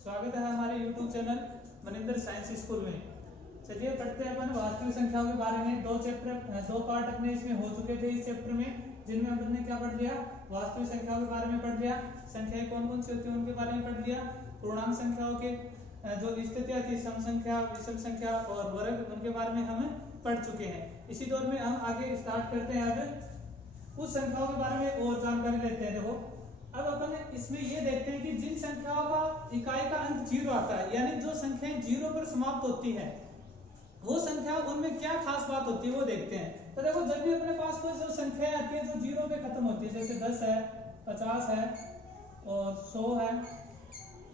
स्वागत है हमारे YouTube channel Maninder science school में। चलिए पढ़ते हैं अपन वास्तविक संख्याओं के बारे में। दो पार्ट अपने इसमें हो चुके थे इस चैप्टर में, जिनमें हमने क्या पढ़ लिया, वास्तविक संख्याओं के बारे में पढ़ लिया, संख्याएं कौन कौन सी होती है उनके बारे में पढ़ लिया, पूर्णांक संख्याओं के जो स्थितियां थी सम संख्या, विषम संख्या और वर्ग, उनके बारे में हम पढ़ चुके हैं। इसी दौर में हम आगे स्टार्ट करते हैं अब उस संख्याओं के बारे में और जानकारी लेते हैं। देखो अब अपन इसमें ये देखते हैं कि जिन संख्याओं का इकाई का अंक 0 आता है, यानी जो संख्याएं 0 पर समाप्त होती है, वो संख्या उनमें क्या खास बात होती है वो देखते हैं। तो देखो जब भी अपने पास कोई जो संख्या आती है जो 0 पे खत्म होती है, जैसे 10 है, 50 है और 100 है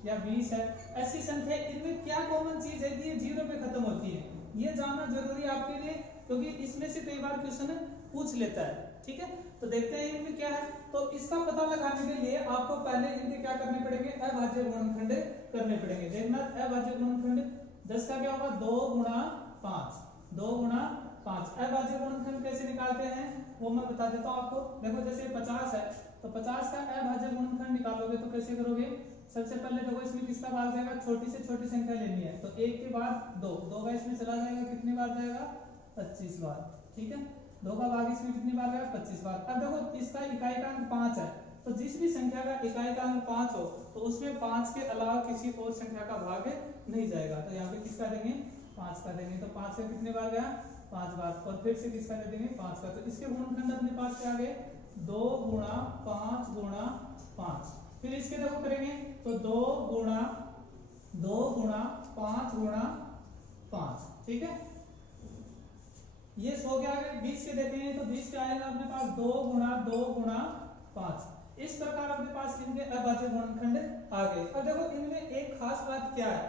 या 20 है, ऐसी संख्या, इनमें क्या कॉमन चीज है कि ये 0 पे खत्म होती है, ये जानना जरूरी है आपके लिए, क्योंकि इसमें से कई बार क्वेश्चन पूछ लेता है। ठीक है, तो देखते हैं इनमें क्या है। तो इसका पता लगाने के लिए आपको पहले इनके क्या करने पड़ेंगे, अभाज्य गुणनखंड करने पड़ेंगे। देखना अभाज्य गुणनखंड 10 का क्या होगा, 2 गुणा 5, 2 गुणा 5। अभाज्य गुणनखंड कैसे निकालते हैं वो मैं बता देता हूं आपको। देखो जैसे 50 है तो 50 का अभाज्य गुणनखंड निकालोगे तो कैसे करोगे, सबसे पहले देखो इसमें किसका भाग जाएगा, छोटी से छोटी संख्या लेनी है, तो 1 के बाद 2, 2 का इसमें चला जाएगा, कितनी बार जाएगा, 25 बार। ठीक है, 2 का भाग इसमें कितनी बार गया, 25 बार। अब देखो इसका इकाई का अंक 5 है, तो जिस भी संख्या का इकाई का अंक 5 हो तो उसमें 5 के अलावा किसी और संख्या का भाग नहीं जाएगा। तो यहाँ पे किसका देंगे, 5 का देंगे, तो 5 का कितने बार गया, 5 बार। और फिर से किसका दे देंगे, 5 का। तो इसके गुणनखंड अपने पास क्या आ गए, 2 गुणा 5 गुणा 5। फिर इसके देखो करेंगे तो 2 गुणा 5 गुणा 5। ठीक है, ये 100 के आगे 20 के देखेंगे तो 20 के आएगा अपने पास 2 गुणा 5। इस प्रकार अपने पास इनके अभाज्य गुणनखंड आ गए। अब देखो इनमें एक खास बात क्या है,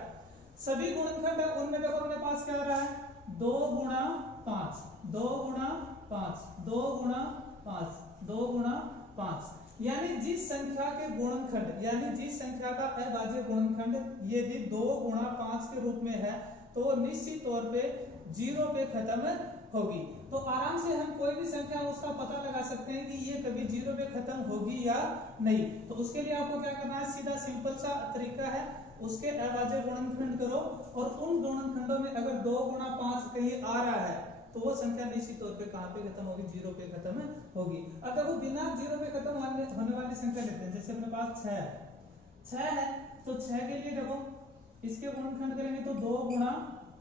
सभी गुणनखंड है उनमें देखो अपने पास क्या आ रहा है, 2 गुणा 5, 2 गुणा 5, 2 गुणा 5, 2 गुणा 5। यानी जिस संख्या के गुणनखंड, यानी जिस संख्या का अभाज्य गुणनखंड यदि 2 गुणा 5 के रूप में है तो वो निश्चित तौर पे 0 पे खत्म होगी। तो आराम से हम कोई भी संख्या उसका पता लगा सकते हैं कि ये कभी 0 पे खत्म होगी या नहीं। तो उसके लिए आपको क्या करना है, सीधा सिंपल सा तरीका है, उसके अभाज्य गुणनखंड करो और उन गुणनखंडों में अगर 2 गुणा 5 कहीं आ रहा है तो वो संख्या निश्चित तौर पे कहां पे खत्म होगी, 0 पे खत्म होगी। अब देखो बिना 0 पे खत्म होने वाली संख्या लेते हैं, जैसे अपने पास 6 है तो 6 के लिए देखो इसके गुणनखंड करेंगे तो 2 गुणा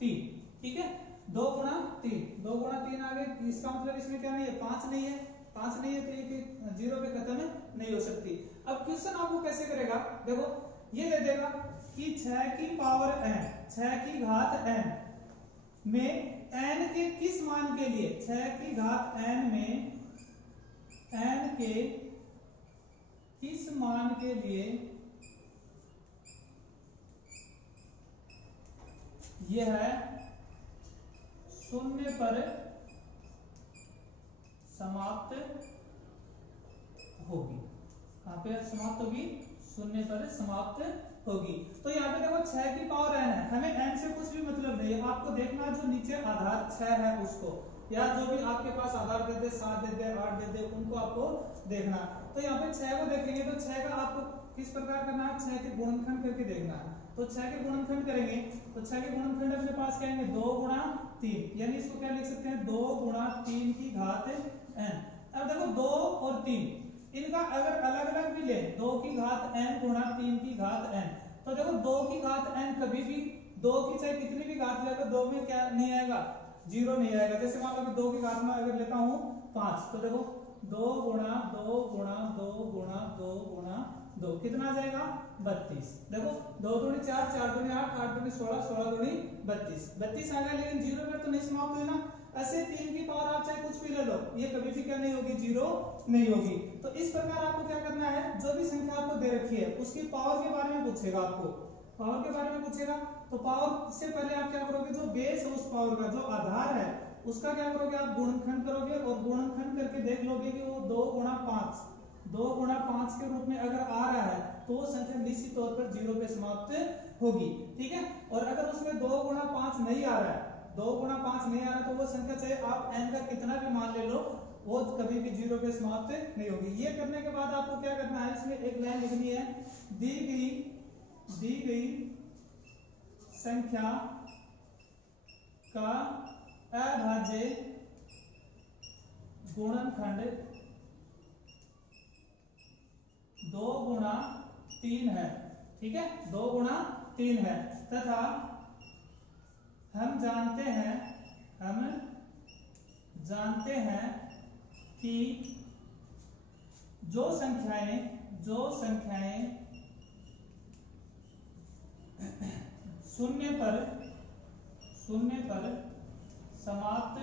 3। ठीक है, 2 गुणा 3, 2 गुणा 3 आ गए, इसका मतलब इसमें क्या नहीं है, 5 नहीं है, 5 नहीं है तो ये 0 पे खत्म नहीं हो सकती। अब क्वेश्चन आपको कैसे करेगा, देखो ये दे देगा कि 6 की पावर n, 6 की घात n में n के किस मान के लिए, 6 की घात n में n के किस मान के लिए यह है 0 पर समाप्त होगी। कहां पे समाप्त होगी, 0 पर समाप्त होगी। तो यहाँ पे देखो 6 की पावर n है, हमें n से कुछ भी मतलब नहीं है, आपको देखना जो नीचे आधार 6 है उसको, या जो भी आपके पास आधार दे दे, 7 दे दे, 8 दे दे, उनको आपको देखना। तो यहाँ पे 6 को देखेंगे तो 6 का आपको किस प्रकार करना है, 6 के गुणनखंड करके देखना है। तो 6 के गुणनखंड करेंगे तो 6 के गुणनखंड अपने पास क्या आएंगे, 2 गुणा 3, यानी इसको क्या लिख सकते हैं, 2 गुणा 3 की घात n। अब देखो 2 और 3 इनका अगर अलग अलग भी ले, 2 की घात n गुणा 3 की घात n, तो देखो 2 की घात n कभी भी 2 की चाहे कितनी भी घात ले तो 2 में क्या नहीं आएगा, 0 नहीं आएगा। जैसे मान लो मैं 2 की घात में अगर लेता हूं 5, तो देखो 2 गुणा 2 गुणा 2 गुणा 2 गुणा 2 कितना आ जाएगा, 32। देखो 2 दूनी 4, 4 दूनी 8, 8 दूनी 16, 16 दूनी 32, 32 आ गया, लेकिन 0 पर तो नहीं समाप्त हुई ना। ऐसे 3 की पावर आप चाहे कुछ भी ले लो, ये कभी भी क्या नहीं होगी, 0 नहीं होगी। तो इस प्रकार आपको क्या करना है, जो भी संख्या आपको दे रखी है उसकी पावर के बारे में पूछेगा, आपको पावर के बारे में पूछेगा, तो पावर से पहले आप क्या करोगे, जो बेस है उस पावर का, जो आधार है उसका क्या करोगे, आप गुणनखंड करोगे और गुणनखंड करके देख लोगे कि वो 2 गुणा 5, 2 गुणा 5 के रूप में अगर आ रहा है तो वो संख्या निश्चित तौर पर 0 पे समाप्त होगी। ठीक है, और अगर उसमें 2 गुणा 5 नहीं आ रहा है, 2 गुणा 5 नहीं आ रहा तो वो संख्या चाहे आप n का कितना भी मान ले लो वो कभी भी 0 पे समाप्त नहीं होगी। ये करने के बाद आपको क्या करना है, इसमें एक लाइन लिखनी है, दी गई संख्या का अभाज्य गुणनखंड 2 गुणा 3 है। ठीक है, 2 गुणा 3 है तथा हम जानते हैं कि जो संख्याएं शून्य पर समाप्त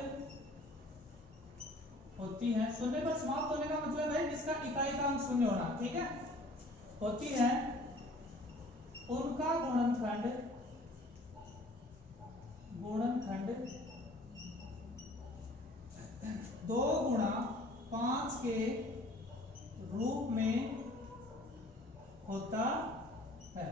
होती हैं। शून्य पर समाप्त होने का मतलब है इसका इकाई का अंक शून्य होना। ठीक है, होती है उनका गुणनखंड 2 गुणा 5 के रूप में होता है।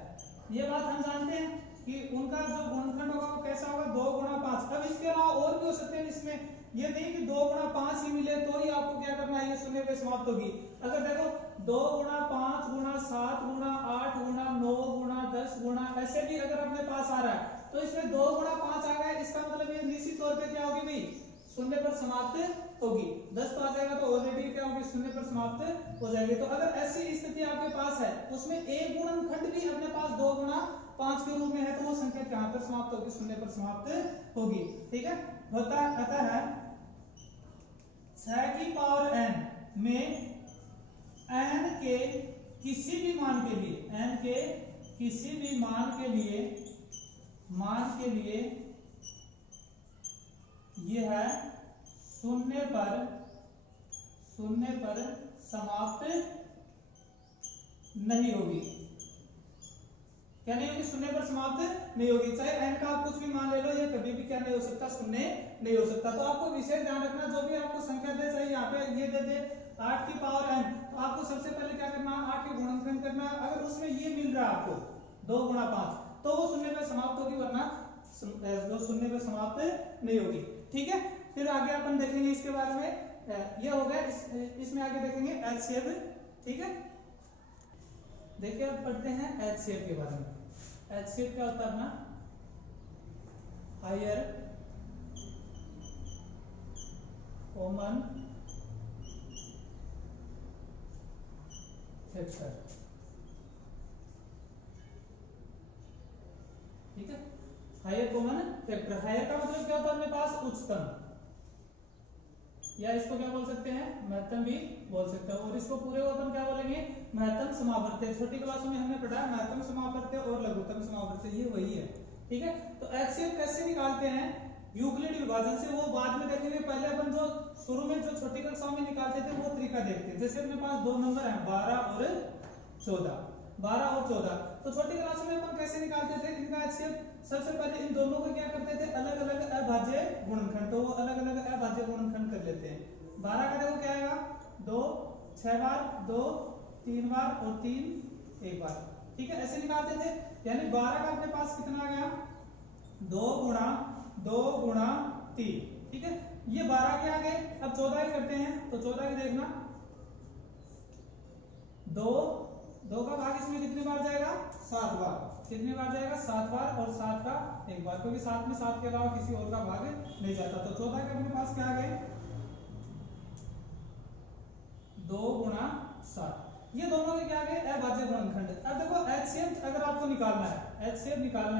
ये बात हम जानते हैं कि उनका जो गुणनखंड होगा वो कैसा होगा, 2 गुणा 5। अब इसके अलावा और भी हो सकते हैं इसमें, ये नहीं कि 2 गुणा 5 ही मिले तो ही आपको क्या करना है, ये शून्य पे समाप्त होगी। अगर देखो 2 गुणा 5 गुणा 7 गुणा 8 गुणा 9 गुणा 10 गुणा ऐसे भी अगर अपने पास आ रहा है तो इसमें 2 गुणा 5 आ गया, इसका मतलब ये निश्चित तौर पे क्या होगी भाई, शून्य पर समाप्त होगी। 10 तो आ जाएगा तो ऑलरेडी क्या होगी, शून्य पर समाप्त हो जाएगी। तो अगर ऐसी स्थिति आपके पास है उसमें एक गुणनखंड भी अपने पास 2 गुणा 5 के रूप में है तो वो संख्या कहां पर समाप्त होगी, शून्य पर समाप्त होगी। ठीक है, अतः 6 की पावर n में n के किसी भी मान के लिए यह शून्य पर समाप्त नहीं होगी। क्या नहीं होगी, शून्य पर समाप्त नहीं होगी। चाहे n का आप कुछ भी मान ले लो, ये कभी भी क्या नहीं हो सकता, शून्य नहीं हो सकता। तो आपको विशेष ध्यान रखना, जो भी आपको संख्या दे, चाहे यहाँ पे ये दे 8 की पावर n, तो आपको सबसे पहले क्या करना है, 8 के गुणनखंड करना है। अगर उसमें ये मिल रहा है आपको 2 गुणा 5 तो वो शून्य पर समाप्त होगी, वरना जो शून्य पर समाप्त नहीं होगी। ठीक है, फिर आगे अपन देखेंगे इसके बारे में। ये हो गया, इसमें आगे देखेंगे एचसीएफ। ठीक है, देखिए अब पढ़ते हैं एचसीएफ के बारे में। एचसीएफ क्या होता है अपना, हायर कॉमन फैक्टर। ठीक है, हायर कॉमन फैक्टर। हायर का मतलब क्या होता है अपने पास, उच्चतम, या इसको क्या बोल सकते हैं, महत्तम भी बोल सकते हैं। और इसको पूरे को अपन क्या बोलेंगे, महत्तम समावर्त्य। छोटी क्लासों में हमने पढ़ा है महत्तम समावर्त्य और लघुत्तम समावर्त्य, ये वही है। ठीक है, तो एचसीएफ कैसे निकालते हैं, यूक्लिड विभाजन से, वो बाद में देखेंगे। पहले अपन जो शुरू में जो छोटी कक्षाओं में निकालते थे वो तरीका देखते हैं। जैसे अपने पास 2 नंबर है 12 और 14। तो छोटी क्लासों में अपन कैसे निकालते थे इनका एचसीएफ, सबसे पहले इन दोनों को क्या करते थे, अलग अलग अभाज्य गुणनखंड, तो वो अलग अलग अभाज्य गुणनखंड कर लेते हैं। 12 का देखो क्या आएगा, 2 6 बार, 2 3 बार और 3 1 बार। ठीक है, ऐसे निकालते थे। यानी 12 का अपने पास कितना आ गया, 2 गुणा 3। ठीक है, ये 12 के आगे अब 14 ही करते हैं, तो 14 की देखना, 2 का भाग इसमें कितनी बार जाएगा, 7 बार। कितनी बार जाएगा, 7 बार, और 7 का 1 बार, क्योंकि 7 में 7 के अलावा किसी और का भाग नहीं जाता। तो 14 के अपने पास क्या आ गए, 2 गुणा 7। ये दोनों के क्या आ गए, अभाज्य गुणनखंड। अब देखो एचसीएफ अगर आपको निकालना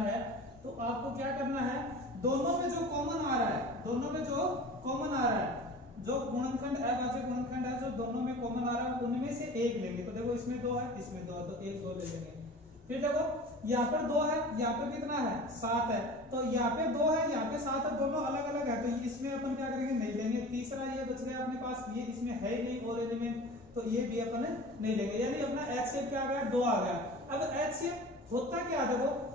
है, तो आपको क्या करना है, दोनों में जो कॉमन आ रहा है, जो गुणनखंड अभाज्य गुणनखंड है, जो दोनों में कॉमन आ रहा है उनमें से एक लेंगे। तो देखो इसमें 2 है, इसमें 2 है, तो 1 2 ले लेंगे। फिर देखो यहाँ पर 2 है, यहाँ पर कितना है, 7 है, तो यहाँ पे 2 है, यहाँ पे 7 है, दोनों अलग अलग है, तो इसमें अपन क्या करेंगे, नहीं लेंगे। तीसरा ये बच गया अपने पास, ये इसमें है ही नहीं और एलिमेंट, तो ये भी अपन नहीं लेंगे। यानी अपना एचसीएफ क्या आ गया, 2 आ गया। अब एचसीएफ होता क्या, देखो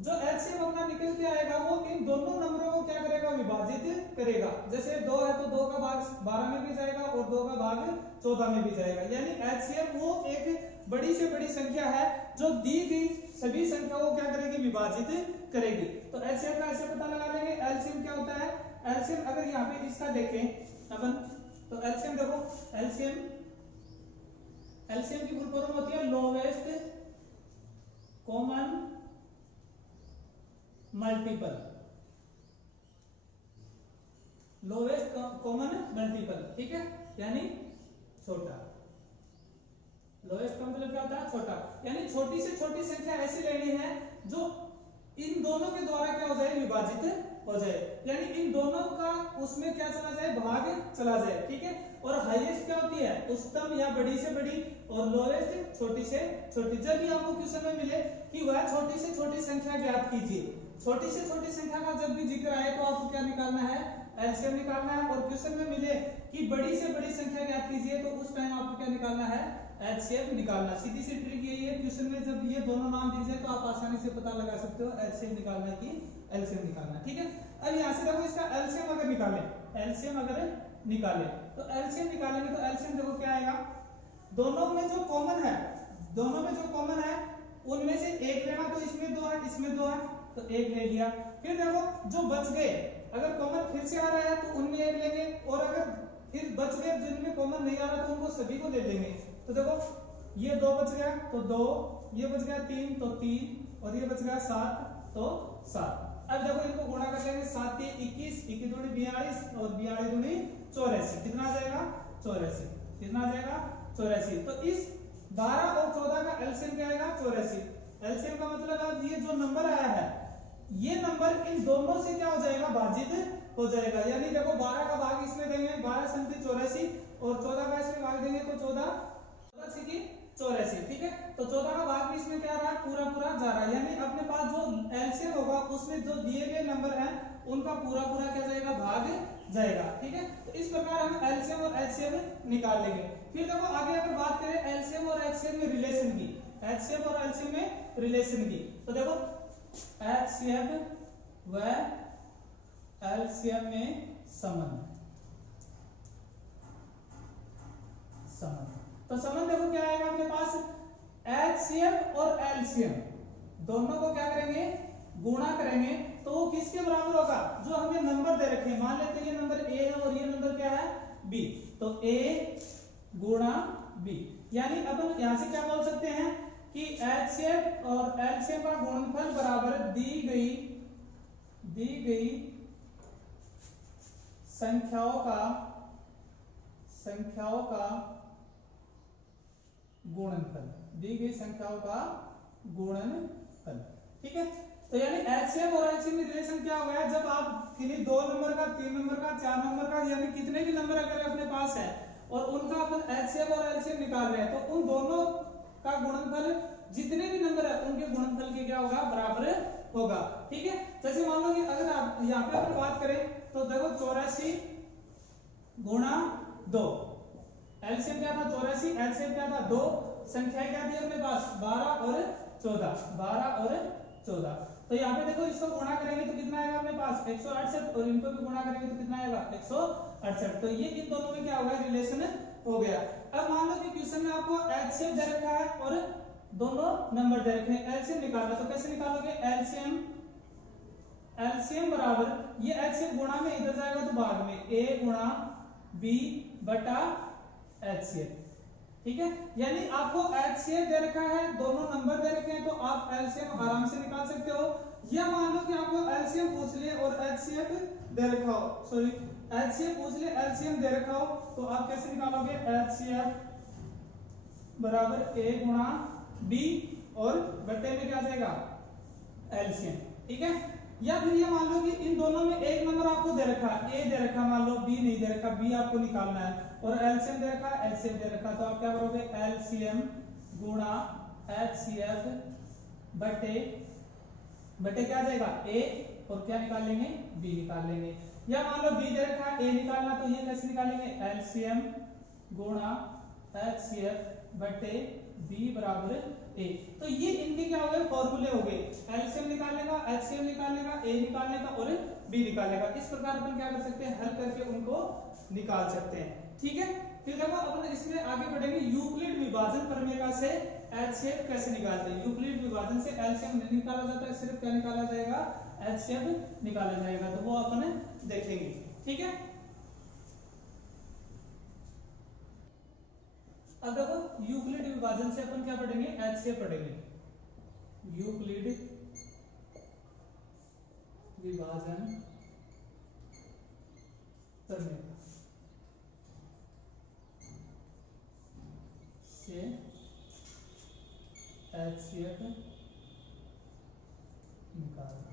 जो एचसीएफ अपना निकल के आएगा वो इन दोनों नंबरों को क्या करेगा, विभाजित करेगा। जैसे 2 है तो 2 का भाग 12 में भी जाएगा और 2 का भाग 14 में भी जाएगा। यानी एचसीएफ वो एक बड़ी से बड़ी संख्या है जो दी गई सभी संख्याओं को क्या करेगी, विभाजित करेगी। तो एचसीएफ का ऐसे पता लगा लेंगे। एलसीएम क्या होता है, एलसीएम अगर यहाँ पे इसका देखें अपन, तो एलसीएम देखो, एलसीएम की फुल फॉर्म होती है lowest common multiple, lowest common multiple, ठीक है, यानी छोटा। लोएस्ट का मतलब क्या होता है? छोटा। यानी छोटी से छोटी संख्या ऐसी लेनी है जो इन दोनों के द्वारा क्या हो जाए? विभाजित हो जाए, यानी इन दोनों का उसमें क्या चला जाए? भाग चला जाए, ठीक है। और हाईएस्ट क्या होती है? उच्चतम या बड़ी से बड़ी, और लोएस्ट छोटी से छोटी। जब भी आपको क्वेश्चन में मिले कि वह छोटी से छोटी संख्या ज्ञात कीजिए, छोटी से छोटी संख्या का जब भी जिक्र आए तो आपको क्या निकालना है? एलसीएम निकालना है। और क्वेश्चन में मिले कि बड़ी से बड़ी संख्या ज्ञात कीजिए तो उस टाइम आपको क्या निकालना है? एलसीएम निकालना। सीधी सी ट्रिक यही है, क्वेश्चन में जब ये दोनों नाम दिख जाए तो आप आसानी से पता लगा सकते हो एलसीएम निकालना की एलसीएम निकालना, ठीक है। अब यहाँ से देखो इसका एलसीएम अगर निकालें, एलसीएम अगर निकालें तो एलसीएम निकालेंगे तो एलसीएम देखो क्या आएगा? दोनों में जो कॉमन है, दोनों में जो कॉमन है उनमें से एक लेना, तो इसमें 2 है, इसमें 2 है, तो एक ले लिया। फिर देखो जो बच गए, अगर कॉमन फिर से आ रहा है तो उनमें एक लेंगे, और अगर फिर बच गए जिनमें कॉमन नहीं आ रहा तो उनको सभी को ले लेंगे। तो देखो ये 2 बच गया तो 2, ये बच गया 3 तो 3, और ये बच गया 7 तो 7। अब देखो इनको गुणा कर लेंगे, 7 के 21, 21 दूनी 42, और 42 दूनी 84। कितना आ जाएगा? 84। कितना आ जाएगा? 84। तो इस 12 और 14 का एलसीएम क्या आएगा? 84। एलसीएम का मतलब अब ये जो नंबर आया है, ये नंबर इन दोनों से क्या हो जाएगा? भाजित हो जाएगा। यानी देखो 12 का भाग इसमें देंगे, 12 संति 84, और 14 का इसमें भाग देंगे तो 14 की 84, ठीक है। तो 14 का भाग भी इसमें क्या रहा है? पूरा पूरा जा रहा है। यानी अपने पास जो एलसीएम होगा उसमें जो दिए गए नंबर हैं उनका पूरा पूरा क्या जाएगा? भाग जाएगा, ठीक है। तो इस प्रकार हम एलसीएम और एचसीएम निकाल लेंगे। फिर देखो आगे अगर बात करें एलसीएम और एचसीएम में रिलेशन की, एचसीएम और एलसीएम में रिलेशन की, तो देखो एचसीएम व एलसीएम में संबंध, संबंध। तो संबंध देखो क्या आएगा अपने पास? एचसीएम और एलसीएम दोनों को क्या करेंगे? गुणा करेंगे, तो वो किसके बराबर होगा? जो हमें नंबर दे रखे हैं, मान लेते हैं ये नंबर ए है और ये नंबर क्या है? बी, तो ए गुणा बी। यानी अपन यहां से क्या बोल सकते हैं कि एचसीएम और एलसीएम का गुणनफल बराबर दी गई संख्याओं का गुणनफल, दी गई संख्याओं का गुणनफल, ठीक है। तो यानी एचसीएम और एलसीएम में रिलेशन क्या हो गया? जब आप किन्हीं 2 नंबर का, 3 नंबर का, 4 नंबर का, यानी कितने भी नंबर अगर अपने पास है और उनका अपन एचसीएम और एलसीएम निकाल रहे हैं तो उन दोनों का गुणनफल जितने भी नंबर है उनके गुणनफल के क्या होगा? बराबर होगा, ठीक है। जैसे मान लो कि अगर आप यहाँ पे अगर बात करें तो देखो 84 गुणा 2, एलसीएम क्या था? 84, एलसीएम क्या था? 2, संख्या क्या थी अपने पास? 12 और 14, 12 और 14। तो यहाँ पे देखो इसको गुणा करेंगे तो कितना आएगा अपने पास? 168, और इनको भी गुणा करेंगे तो कितना आएगा? 168। तो ये इन दोनों में क्या हो गया? रिलेशन हो गया। अब मान लो कि क्वेश्चन में आपको एलसीएम दे रखा है और दोनों नंबर दे रखे हैं, एलसीएम निकालना, तो कैसे निकालोगे? एलसीएम बराबर, ये एलसीएम गुणा में इधर जाएगा तो भाग में, ए गुणा बी बटा एचसीएफ, ठीक है। यानी आपको एचसीएफ दे रखा है, दोनों नंबर दे रखे हैं, तो आप एलसीएम आराम से निकाल सकते हो। या मान लो कि आपको एलसीएम पूछ लिए और एचसीएफ दे रखा हो, सॉरी एचसीएफ पूछ लिए, एलसीएम दे रखा हो, तो आप कैसे निकालोगे? एचसीएफ बराबर ए गुणा बी और बट्टे में क्या जाएगा? एलसीएम, ठीक है। या फिर ये मान लो कि इन दोनों में एक नंबर आपको दे रखा है, ए दे रखा, मान लो बी नहीं दे रखा, बी आपको निकालना है, और एलसीएम दे रखा है, एचसीएफ दे रखा, तो आप क्या करोगे? एलसीएम गुणा एचसीएफ बटे बटे क्या जाएगा? ए, और क्या निकाल लेंगे? बी निकाल लेंगे। या मान लो बी दे रखा है, ए निकालना, तो ये कैसे निकालेंगे? एलसीएम गुणा एचसीएफ बटे बी बराबर ए। तो ये इनके क्या हो गए? फॉर्मूले हो गए, एलसीएम निकालने का, एचसीएम निकालने का, ए निकालने का और बी निकालने का। इस प्रकार अपन क्या कर सकते हैं? हल करके उनको निकाल सकते हैं, ठीक है। फिर देखो अपन इसमें आगे बढ़ेंगे, यूक्लिड विभाजन प्रमेय से एचसीएफ कैसे निकालते हैं। यूक्लिड विभाजन से एलसीएम नहीं निकाला जाता है, सिर्फ क्या निकाला जाएगा? एचसीएफ निकाला जाएगा, तो वो अपन देखेंगे, ठीक है। अब देखो यूक्लिड विभाजन से अपन क्या पढ़ेंगे? एचसीएफ पढ़ेंगे। यूक्लिड विभाजन करने का से HCF निकालना।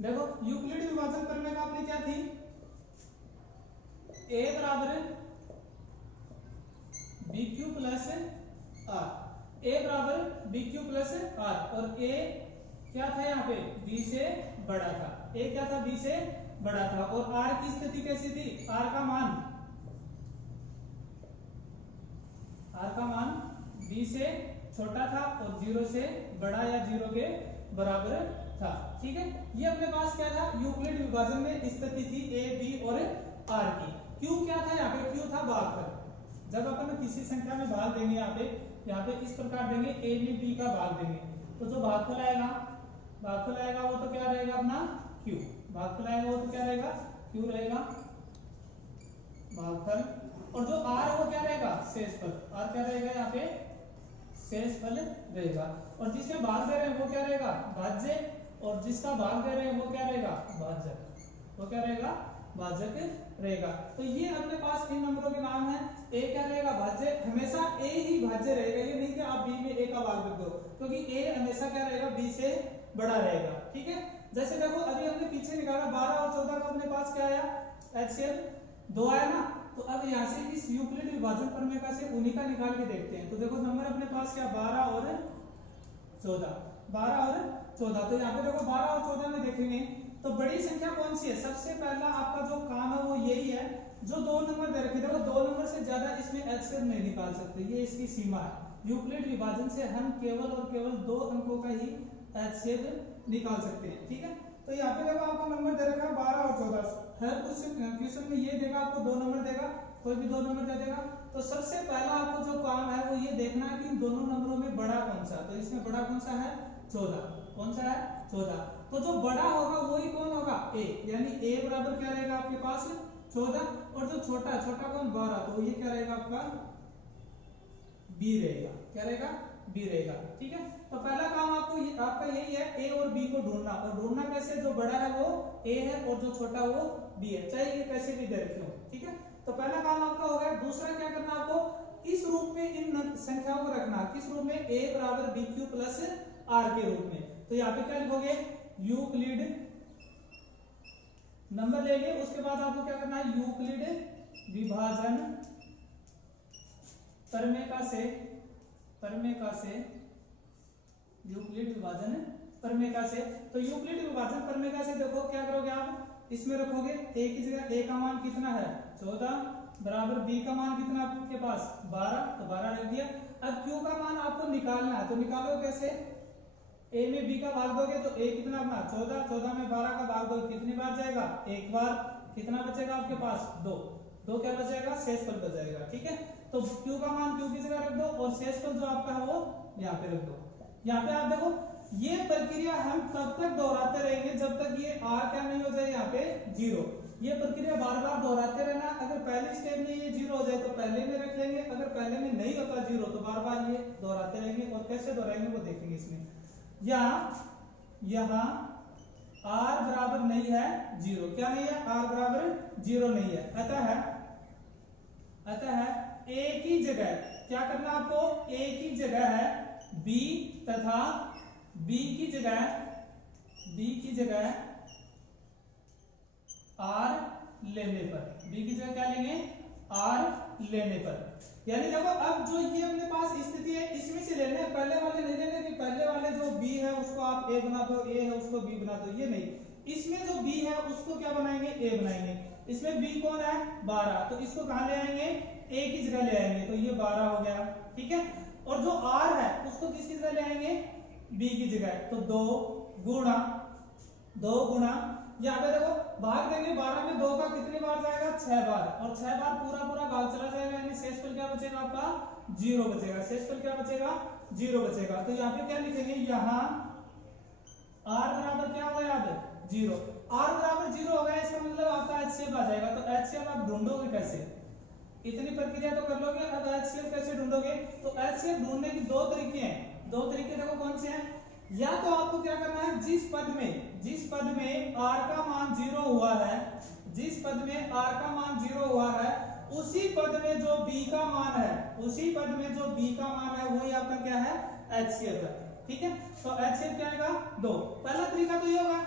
देखो यूक्लिड विभाजन प्रमेय का आपने क्या थी, A बराबर BQ प्लस R, A बराबर BQ प्लस R, और A क्या था यहाँ पे, B से बड़ा था, A क्या था, B से बड़ा था, और R की स्थिति कैसी थी, R का मान B से छोटा था और 0 से बड़ा या 0 के बराबर था। ठीक है, ये अपने पास क्या था, यूक्लिड विभाजन में स्थिति थी A, B और R की। Q क्या था यहाँ पे, Q था भागफल। जब अपन किसी संख्या में भाग देंगे, यहाँ पे इस प्रकार देंगे, A में B का भाग देंगे, तो जो भागफल आएगा वो तो क्या रहेगा अपना Q, भागफल आएगा वो तो क्या रहेगा, Q रहेगा भागफल, और जो R वो क्या रहेगा, शेषफल, R क्या रहेगा यहाँ पे, शेषफल रहेगा, और जिसमें भाग दे रहे हैं वो क्या रहेगा, भाज्य, और जिसका भाग दे रहे हैं वो क्या रहेगा, भाजक, वो क्या रहेगा, भाजक रहेगा। तो ये अपने पास इन नंबरों के नाम है। A क्या रहेगा, भाज्य, हमेशा A ही भाज्य रहेगा, ये नहीं कि आप B में A का भाग रख दो, क्योंकि A हमेशा क्या रहेगा, B से बड़ा रहेगा। ठीक है, जैसे देखो अभी हमने पीछे निकाला 12 और 14 का अपने पास क्या आया, HCF 2 आया ना, तो अब यहाँ से इस यूक्लिड विभाजन प्रमेय का से उन्हीं का निकाल के देखते हैं। तो देखो नंबर अपने पास क्या, 12 और 14, 12 और 14, तो यहाँ पे देखो 12 और 14 में देखेंगे तो बड़ी संख्या कौन सी है, सबसे पहला आपका जो काम है वो यही है, जो 2 नंबर दे रखे, देखो 2 नंबर से ज्यादा इसमें HCF नहीं निकाल सकते, ये इसकी सीमा है। यूक्लिड विभाजन से हम केवल और केवल 2 अंकों का ही HCF निकाल सकते हैं। ठीक है, तो यहाँ पे देखो आपको नंबर दे रखा है 12 और 14, हर क्वेश्चन में ये देगा, आपको 2 नंबर देगा, कोई भी 2 नंबर दे देगा। तो सबसे पहला आपको जो काम है वो ये देखना है कि इन दोनों नंबरों में बड़ा कौन सा, तो इसमें बड़ा कौन सा है, 14, कौन सा है, 14, तो जो बड़ा होगा वही कौन होगा, A, यानी A बराबर क्या रहेगा आपके पास 14, और जो छोटा कौन, 12, तो ये क्या रहेगा आपका B रहेगा, क्या रहेगा, B रहेगा। ठीक है, तो पहला काम आपका यही है, A और B को ढूंढना, और ढूंढना कैसे, जो बड़ा है वो A है और जो छोटा वो B है, चाहे ये कैसे भी दे रखे हो। ठीक है, तो पहला काम आपका हो गया। दूसरा क्या करना, आपको इस रूप में इन संख्याओं को रखना, किस रूप में, A बराबर BQ प्लस R के रूप में। तो यहाँ पे क्या लिखोगे, यूक्लिड नंबर लेंगे, उसके बाद आपको क्या करना है, यूक्लिड विभाजन प्रमेय से यूक्लिड विभाजन प्रमेय से, तो यूक्लिड विभाजन प्रमेय से देखो क्या करोगे आप, इसमें रखोगे A की जगह A का मान कितना है, 14, बराबर B का मान कितना आपके पास 12, तो 12 रख दिया। अब Q का मान आपको निकालना है, तो निकालो कैसे, A में B का भाग दोगे तो A कितना अपना 14, 14 में 12 का भाग दोगे कितनी बार जाएगा, एक बार, कितना बचेगा आपके पास 2, 2 क्या बचेगा, शेषफल बच जाएगा। ठीक है, तो Q का मान Q की जगह रख दो, और शेषफल जो आपका है वो यहाँ पे रख दो। यहाँ पे आप देखो ये प्रक्रिया हम तब तक दोहराते रहेंगे जब तक ये R क्या नहीं हो जाए यहाँ पे 0। ये प्रक्रिया बार बार दोहराते रहना, अगर पहले स्टेप में ये 0 हो जाए तो पहले में रख लेंगे, अगर पहले में नहीं होता 0 तो बार बार ये दोहराते रहेंगे, और कैसे दोहराएंगे वो देखेंगे इसमें। यहाँ R बराबर नहीं है 0, क्या नहीं है, R बराबर 0 नहीं है, अतः A की जगह क्या करना आपको, A की जगह है B तथा B की जगह R लेने पर, B की जगह क्या लेंगे, R लेने पर। यानी देखो अब जो ये अपने पास स्थिति है इसमें से लेने, पहले वाले नहीं लेने कि पहले वाले जो B है उसको आप A बना दो, A है उसको B बना दो, ये नहीं, इसमें जो B है उसको क्या बनाएंगे, A बनाएंगे। इसमें B कौन है 12, तो इसको कहां ले आएंगे, A की जगह ले आएंगे, तो ये 12 हो गया। ठीक है, और जो R है उसको किसकी जगह ले आएंगे, B की जगह, तो 2 गुणा यहाँ पे देखो भाग देंगे, 12 में 2 का कितनी बार जाएगा, 6 बार, और 6 बार पूरा भाग चला जाएगा, यानी शेषफल क्या बचेगा आपका 0 बचेगा, शेषफल क्या बचेगा 0 बचेगा। तो यहाँ पे क्या लिखेंगे, यहाँ R बराबर क्या होगा याद, 0, R बराबर 0 हो गया, इसका मतलब आपका HCF आ जाएगा। तो HCF आप ढूंढोगे कैसे, इतनी प्रक्रिया तो कर लोगे, अब HCF कैसे ढूंढोगे, तो HCF ढूंढने के 2 तरीके हैं, 2 तरीके देखो कौन से हैं। या तो आपको क्या करना है, जिस पद में r का मान 0 हुआ है, जिस पद में r का मान 0 हुआ है, उसी पद में जो b का मान है, उसी पद में जो b का मान है वही आपका क्या है, HCF है। ठीक है, तो HCF क्या आएगा 2। पहला तरीका तो ये होगा।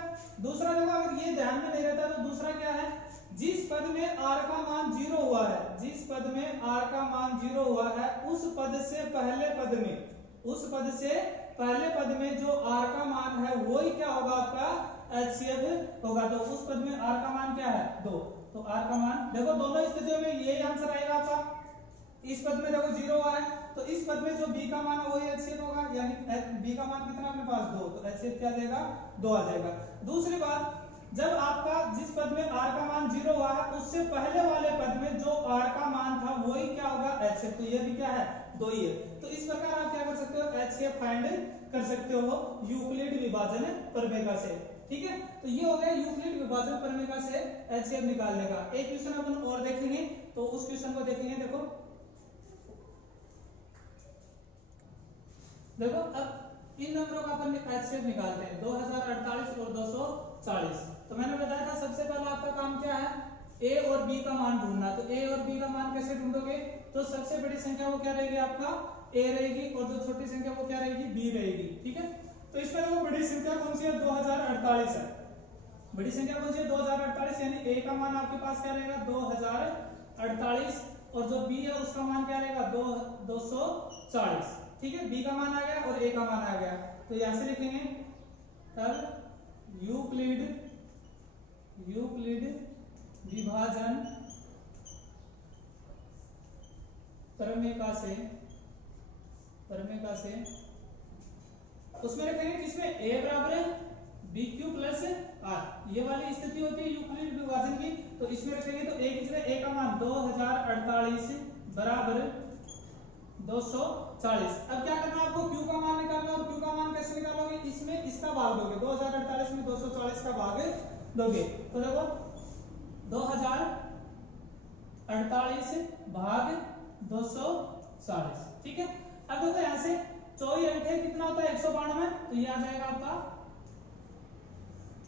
दूसरा देखो, अगर ये ध्यान में नहीं रहता तो दूसरा क्या है, जिस पद में r का मान 0 हुआ है, जिस पद में r का मान 0 हुआ है, उस पद से पहले पद में, उस पद से पहले पद में जो r का मान है वही क्या होगा, आपका HCF होगा। तो उस पद में r का मान क्या है 2, तो r का मान देखो दोनों स्थितियों में यही आंसर आएगा आपका। इस पद में देखो 0 हुआ है, तो इस पद में जो b का मान है वही HCF होगा, यानी b का मान कितना अपने पास 2, तो HCF क्या आ जाएगा 2 आ जाएगा। दूसरी बात, जब आपका जिस पद में r का मान 0 हुआ है, उससे पहले वाले पद में जो r का मान था वही क्या होगा HCF, तो ये भी क्या है 2 ही है। तो इस प्रकार आप क्या कर सकते हो, HCF फाइंड कर सकते हो यूक्लिड विभाजन प्रमेय से। ठीक है, तो ये हो गया यूक्लिड विभाजन प्रमेय से HCF निकालने का। एक क्वेश्चन अपन और देखेंगे, तो उस क्वेश्चन को देखेंगे। देखो अब इन नंबरों का अपन HCF निकालते हैं, 2048 और 240। तो मैंने बताया था सबसे पहला आपका काम क्या है, a और b का मान ढूंढना। तो a और b का मान कैसे ढूंढोगे, तो सबसे बड़ी संख्या वो क्या रहेगी, आपका a रहेगी, और जो छोटी संख्या वो क्या रहेगी, b रहेगी। ठीक है, तो इसमें देखो बड़ी संख्या कौन सी है, 2048 है। बड़ी संख्या कौन सी है, 2048, यानी a का मान आपके पास क्या रहेगा 2048, और जो b है उसका मान क्या रहेगा 240। ठीक है, b का मान आ गया और a का मान आ गया, तो यहां से लिखेंगे तब यूक्लिड विभाजन प्रमेय से उसमें रखेंगे किसमें, a बराबर BQ प्लस r, ये वाली स्थिति होती है यूक्लिड विभाजन की। तो इसमें रखेंगे तो a की जगह a का मान 2048 बराबर 240। अब क्या करना है, आपको q का मान निकालना, और q का मान कैसे निकालोगे, इसमें इसका भाग दोगे, 2048 में 240 का भाग दोगे। तो देखो 2048 भाग 240। ठीक है, अब देखो यहां से 24 अंक कितना होता है 192, तो ये आ जाएगा आपका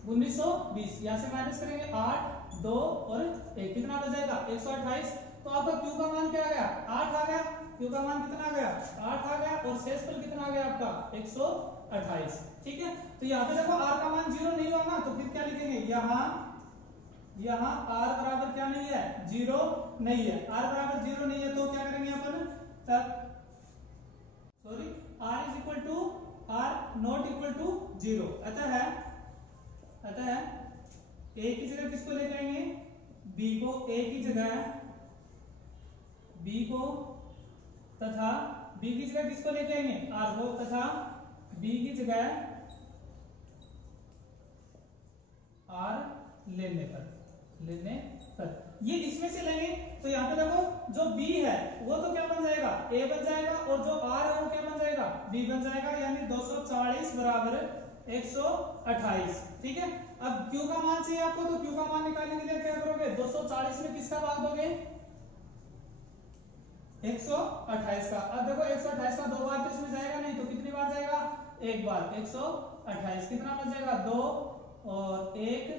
1920। यहां से माइनस करेंगे 8 2 और 1, कितना बच जाएगा 128। तो आपका q का मान क्या आ गया 8 आ गया, q का मान कितना आ गया 8 आ गया, और शेषफल कितना आ गया आपका 128। ठीक है, तो यहाँ पे देखो r का मान 0 नहीं हुआ ना, तो फिर क्या लिखेंगे, यहाँ r बराबर क्या नहीं है 0 नहीं है, r बराबर 0 नहीं है, तो क्या करेंगे अपन तब, sorry r is equal to r not equal to 0। अतः a की जगह किसको ले जाएंगे, b को, a की जगह b को, तथा b की जगह किसको लेके आएंगे r को, तथा b की जगह r लेने पर ये इसमें से लेंगे। तो यहाँ पे देखो जो b है वो तो क्या बन जाएगा a बन जाएगा, और जो r है वो क्या बन जाएगा b बन जाएगा, यानी 240 बराबर 128। ठीक है, अब q का मान चाहिए आपको, तो q का मान निकालने के लिए क्या करोगे, 240 में किसका भाग दोगे 128 का। अब देखो 128 का 2 बार तो इसमें जाएगा नहीं, तो कितनी बार जाएगा, एक बार। 128 कितना बच जाएगा 2 और 1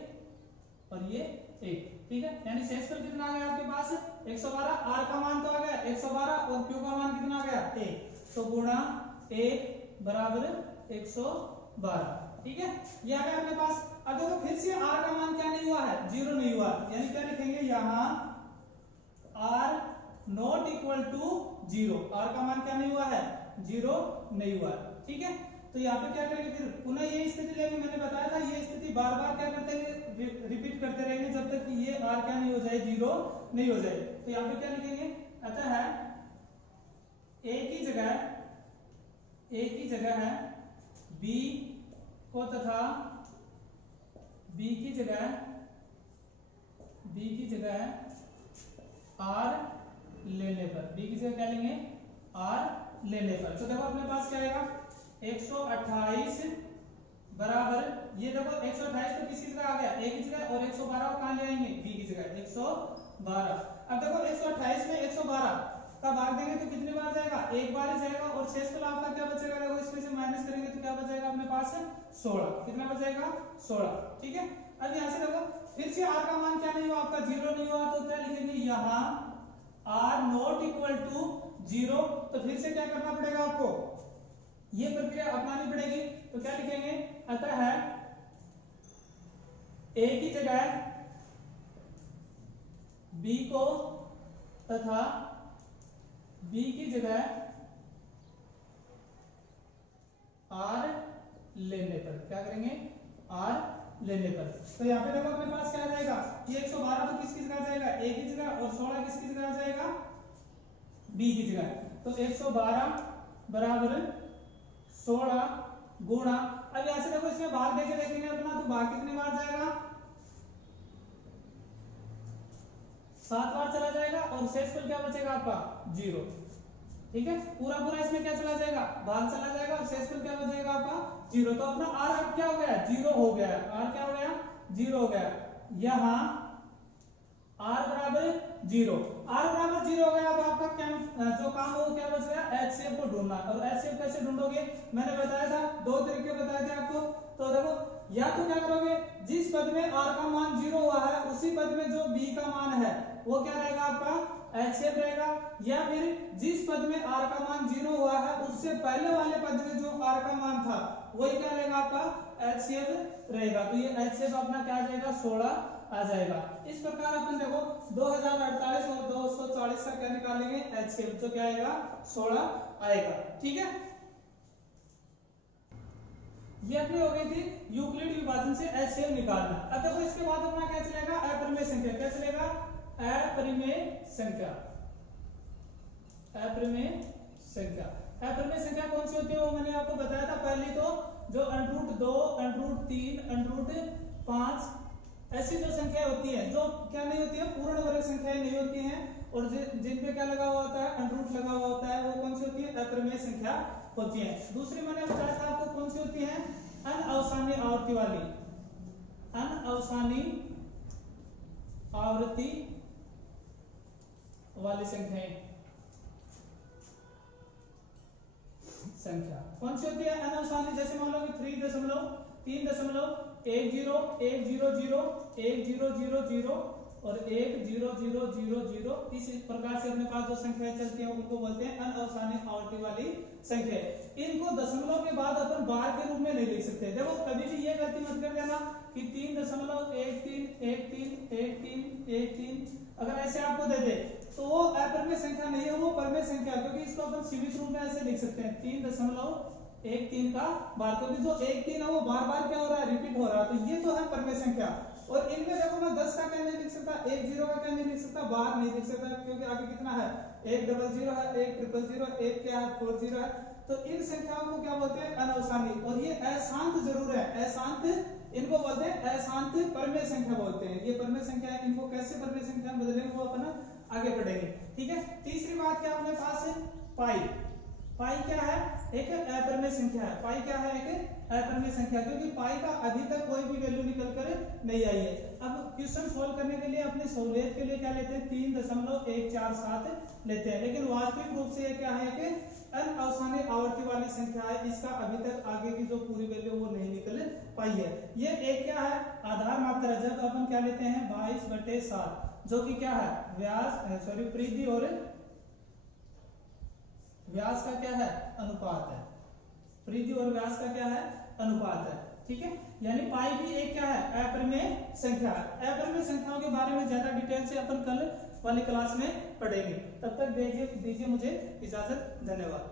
और ये 1। ठीक है, यानी शेषफल कितना आ गया आपके पास 112। r का मान तो आ गया 112, और q का मान कितना आ गया 1, तो गुणा 1 बराबर 112। ठीक है, ये आ गया अपने पास। अब देखो फिर से r का मान क्या नहीं हुआ है 0 नहीं हुआ, यानी क्या लिखेंगे यहाँ r not equal to 0, r का मान क्या नहीं हुआ है 0 नहीं हुआ। ठीक है, तो यहाँ पे क्या करेंगे, फिर पुनः ये स्थिति लेंगे। मैंने बताया था ये स्थिति बार बार क्या करते हैं, रिपीट करते रहेंगे जब तक कि ये r क्या नहीं हो जाए 0 नहीं हो जाए। तो यहाँ पे क्या लिखेंगे, अतः a की जगह है b को, तथा b की जगह r लेने पर, b की जगह क्या लेंगे r लेने पर। तो देखो अपने पास क्या आएगा 128 बराबर, ये देखो 128 तो किसी जगह आ गया a की जगह, और 112 को कहां ले आएंगे b की जगह 112। अब देखो 128 में 112 का भाग देंगे तो कितनी बार जाएगा, एक बार ही जाएगा, और शेषफल आपका क्या बचेगा, देखो इसमें से माइनस करेंगे तो क्या बचेगा अपने पास 16, कितना बचेगा 16, ठीक है। अब यहाँ से देखो फिर से r का मान क्या नहीं हुआ आपका 0 नहीं हुआ, तो क्या लिखेंगे यहाँ r नॉट इक्वल टू 0, तो फिर से क्या करना पड़ेगा आपको, ये प्रक्रिया अपनानी पड़ेगी। तो क्या लिखेंगे, अतः a की जगह b को तथा b की जगह r लेने पर, क्या करेंगे r लेने पर, तो यहाँ पे देखो अपने पास क्या आ जाएगा, ये 112 तो किसकी जगह जाएगा, a की जगह, और 16 किसकी जगह जाएगा, b की जगह। तो 112 बराबर 16 गुणा, अब यहाँ से देखो इसमें भाग देके देखेंगे अपना, तो भाग कितने बार जाएगा, 7 बार चला जाएगा, और शेषफल क्या बचेगा आपका 0, ठीक है। पूरा पूरा इसमें क्या चला जाएगा, भाग चला जाएगा, और शेषफल क्या बचेगा आपका 0। तो अपना r अब क्या हो गया, 0 हो गया, r क्या हो गया 0 हो गया, यहाँ r बराबर 0, r बराबर 0 हो गया। अब आपका क्या जो काम हो क्या बच गया, HCF को ढूंढना, और HCF कैसे ढूंढोगे, मैंने बताया था 2 तरीके बताए थे आपको। तो देखो या तो क्या करोगे, जिस पद में r का मान 0 हुआ है उसी पद में जो b का मान है वो क्या रहेगा आपका HCF रहेगा, या फिर जिस पद में r का मान 0 हुआ है उससे पहले वाले पद में जो r का मान था वही क्या रहेगा आपका HCF रहेगा। तो ये HCF अपना क्या आ जाएगा 16 आ जाएगा। इस प्रकार अपन देखो 2048 और 240 का क्या निकालेंगे HCF, तो क्या आएगा 16 आएगा, ठीक है। ये अपनी हो गई थी यूक्लिड विभाजन से HCF निकालना। अब देखो इसके बाद अपना क्या चलेगा, अपरिमेय संख्या, क्या चलेगा अपरिमेय संख्या, अपरिमेय संख्या। अपरिमेय संख्या कौन सी होती है वो मैंने आपको बताया था, पहली तो जो √2 √3 √5 ऐसी जो संख्या होती है जो क्या नहीं होती है, पूर्ण वर्ग संख्याएं नहीं होती हैं, और जिन पे क्या लगा हुआ होता है √ लगा हुआ होता है, वो कौन सी होती है अपरिमेय संख्या होती है। दूसरी मैंने बताया था आपको कौन सी होती है, अनअवसानी आवृत्ति वाली, अनअवसानी आवृत्ति वाली संख्याएं, संख्या कौन सी होती है अनअवसानी, जैसे मान लो कि 3.3.101000 और 10000, इस प्रकार से अपने पास जो संख्याएं चलती हैं उनको बोलते हैं अनअवसानी आवृत्ति वाली संख्या। इनको दशमलव के बाद अपन बार के रूप में नहीं लिख सकते। देखो कभी भी ये गलती मत कर देना कि 3.131313 अगर ऐसे आपको दे दे तो वो अपरिमेय संख्या नहीं है, वो परिमेय संख्या, क्योंकि इसको अपन सीमित रूप में ऐसे लिख सकते हैं 3.13 का बार, क्योंकि जो 1 3 है वो बार बार क्या हो रहा है रिपीट हो रहा है, तो ये तो है परिमेय संख्या। और इनमें देखो मैं 10 का क्या नहीं लिख सकता, 1 0 का क्या नहीं लिख सकता, बार नहीं लिख सकता, क्योंकि आगे कितना है 1 0 0 है, 1 0 0 1 क्या है 4 0 है। तो इन संख्याओं को क्या बोलते हैं अनअवसानी, और ये अशांत जरूर है, अशांत इनको बोलते हैं अशांत परिमेय संख्या बोलते हैं। ये परिमेय संख्या है, इनको कैसे परिमेय संख्या में बदलेंगे वो अपन आगे पढ़ेंगे, ठीक है। तीसरी बात क्या अपने पास है पाई, पाई क्या है एक अपरिमेय संख्या है, पाई क्या है एक अपरिमेय संख्या, क्योंकि पाई का अभी तक कोई भी वैल्यू निकल कर नहीं आई है। अब क्वेश्चन सोल्व करने के लिए अपने सहूलियत के लिए क्या लेते हैं 3.147 लेते हैं, लेकिन वास्तविक रूप से ये क्या है कि अनअवसानी आवृत्ति वाली संख्या है, इसका अभी तक आगे की जो पूरी वैल्यू वो नहीं निकल पाई है। ये एक क्या है आधार मात्रा, जब अपन क्या लेते हैं 22/7 जो कि क्या है व्यास परिधि और व्यास का क्या है अनुपात है, परिधि और व्यास का क्या है अनुपात है, ठीक है। यानी पाई भी एक क्या है अपरिमेय संख्या है। अपरिमेय संख्याओं के बारे में ज्यादा डिटेल से अपन कल वाली क्लास में पढ़ेंगे। तब तक दीजिए मुझे इजाजत, धन्यवाद।